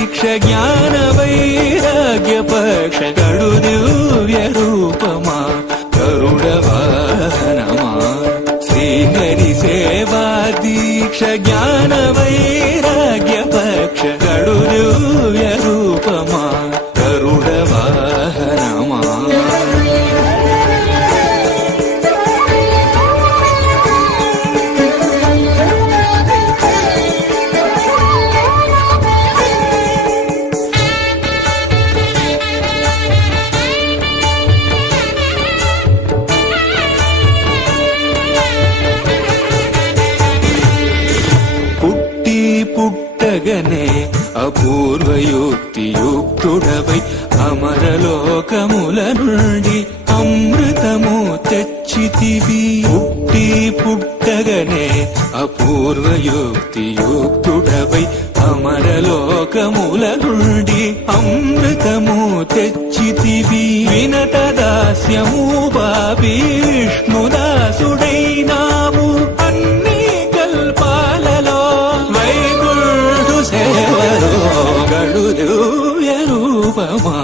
దీక్ష జ్ఞాన వైరాగ్య పక్ష కడు దివ్య రూపమా గరుడ వాహనమా శ్రీహరి సేవా దీక్ష జ్ఞాన వైరాగ్య పక్ష కడు దివ్య రూపమా గరుడ వాహనమా పుట్టగనే అపూర్వయుక్తియుక్తుడవై అమరలోకముల నుండి అమృతము తెచ్చితివి పుట్టగనే అపూర్వయుక్తియుక్తుడవై అమరలోకముల నుండి అమృతము తెచ్చితివి వినత దాస్యము పాపి విష్ణుదాసుడైనావు అన్ని కల్పాలలో వైకుంఠు సేవలో గడు దివ్య రూపమా